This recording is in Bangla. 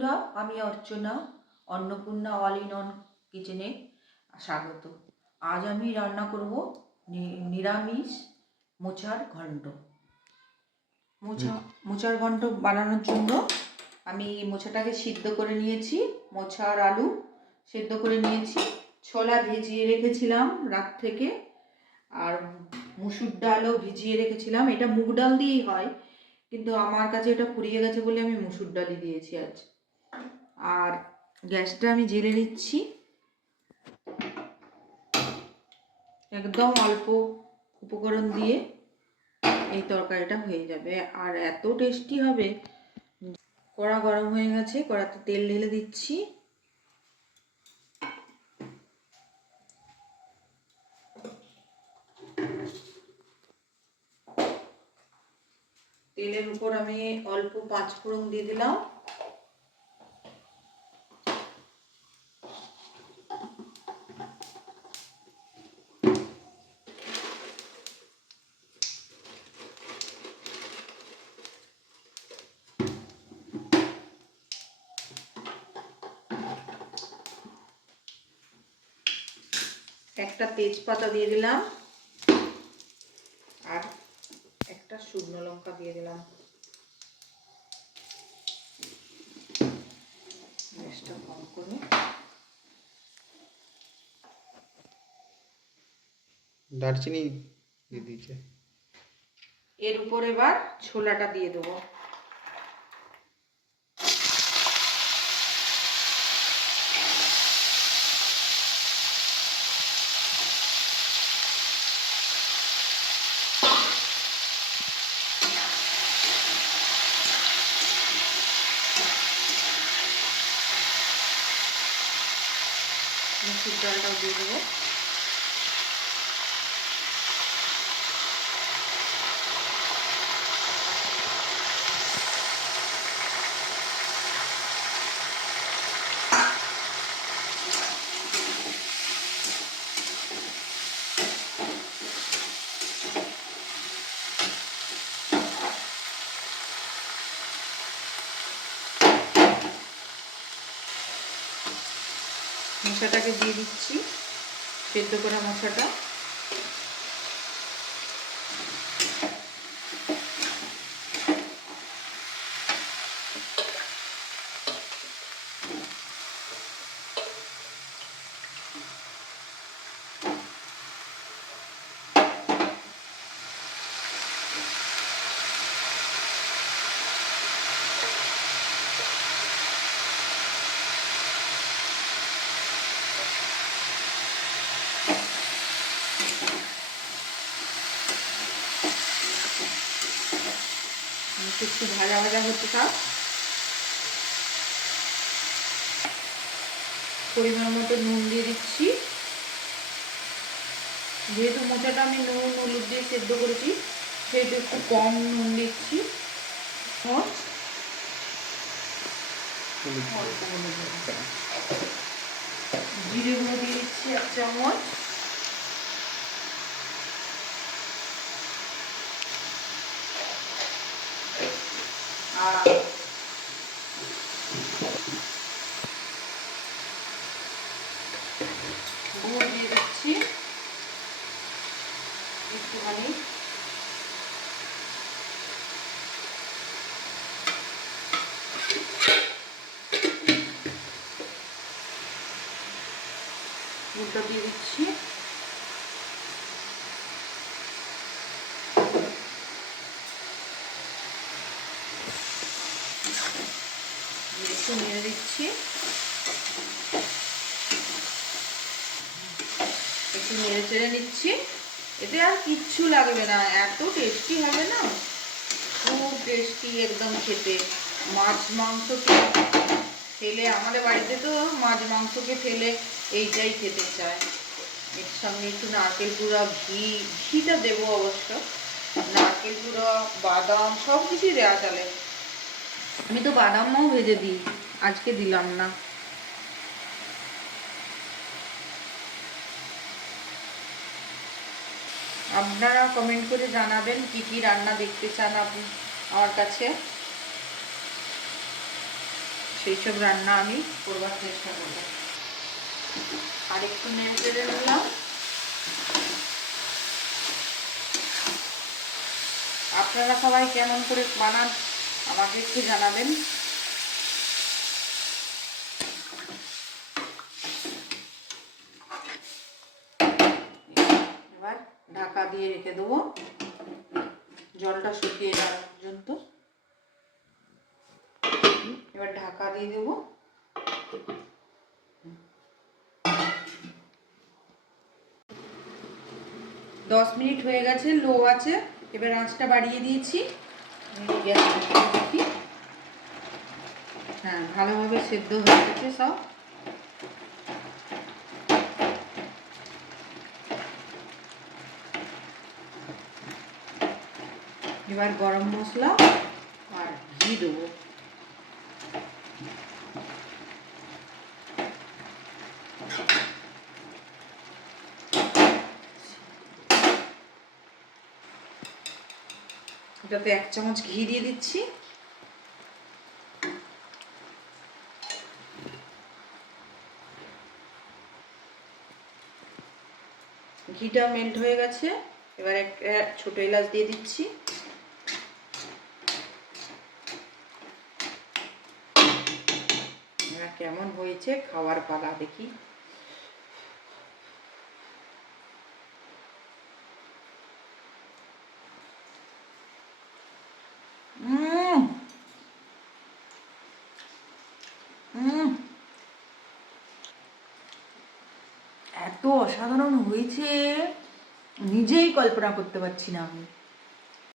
বন্ধুরা, আমি অর্চনা, অন্নপূর্ণা অল ইন অন কিচেনে স্বাগত। আজ আমি রান্না করব নিরামিষ মোচার ঘন্ট। মোচার ঘন্ট বানানোর জন্য আমি মোচাটাকে সিদ্ধ করে নিয়েছি, মোচা আর আলু সিদ্ধ করে নিয়েছি, ছোলা ভিজিয়ে রেখেছিলাম রাত থেকে, আর মুসুর ডালও ভিজিয়ে রেখেছিলাম। এটা মুগ ডাল দিয়েই হয়, কিন্তু আমার কাছে এটা ফুরিয়ে গেছে বলে আমি মুসুর ডালই দিয়েছি আজ। আর গ্যাসটা আমি জ্বেলে নিচ্ছি, একদম অল্প উপকরণ দিয়ে এই তরকারিটা হয়ে যাবে, আর এত টেস্টি হবে। কড়া গরম হয়ে গেছে, কড়াতে তেল ঢেলে দিচ্ছি। তেলের উপর আমি অল্প পাঁচ ফোড়ন দিয়ে দিলাম, একটা তেজপাতা দিয়ে দিলাম, আর একটা শুকনো লঙ্কা দিয়ে দিলাম। গ্যাসটা কম করে দারচিনি দিয়ে দিয়েছে। এর উপর এবার ছোলাটা দিয়ে দেবো। মুসুর ডালটাও দিয়ে দেবো। মশলাটাকে দিয়ে দিচ্ছি, সেদ্ধ করা মশলাটা। একটু ভাজা ভাজা হতে থাক। পরিমাণ মতো নুন দিয়ে দিচ্ছি, যেহেতু মোচাটা আমি নুন হলুদ দিয়ে সেদ্ধ করেছি সেহেতু একটু কম নুন দিচ্ছি। জিরে গুঁড়ো দিয়ে দিচ্ছি 1 চামচ, আর গুঁড়ো দিয়ে দিচ্ছি একটুখানি। গুঁড়োটা দিয়ে দিচ্ছি, একটু নেড়ে দিচ্ছি, একটু নেড়ে চেড়ে নিচ্ছি। এতে আর কিচ্ছু লাগবে না, এত টেস্টি হবে না, খুব টেস্টি একদম খেতে। মাছ মাংসকে ফেলে, আমাদের বাড়িতে তো মাছ মাংসকে ফেলে এইটাই খেতে চায়। এর সঙ্গে একটু নারকেল কুড়া, ঘিটা দেবো অবশ্য, নারকেল কুড়া বাদাম সব কিছুই দেওয়া চলে। আমি তো বাদামও ভেজে দিই, আজকে দিলাম না। আপনারা কমেন্ট করে জানাবেন কি কি রান্না দেখতে চান আপনি আমার কাছে। সেই সব রান্না আমি করবার চেষ্টা করব। আর একটু নেড়ে চেড়ে নিলাম। আপনারা সবাই কেমন করে বানান আমাকে একটু জানাবেন। এবার ঢাকা দিয়ে রেখে দেবো জলটা শুকিয়ে যাওয়ার পর্যন্ত। এবার ঢাকা দিয়ে দেবো। 10 মিনিট হয়ে গেছে, লো আছে। এবার আঁচটা বাড়িয়ে দিয়েছি। হ্যাঁ, ভালোভাবে সেদ্ধ হয়ে গেছে সব। এবার গরম মশলা আর ঘি দেবো। এটাতে 1 চামচ ঘি দিয়ে দিচ্ছি। ঘিটা মেল্ট হয়ে গেছে। এবার একটা ছোট এলাচ দিয়ে দিচ্ছি। এবার কেমন হয়েছে খাওয়ার পালা দেখি। এত অসাধারণ হয়েছে, নিজেই কল্পনা করতে পারছি না আমি।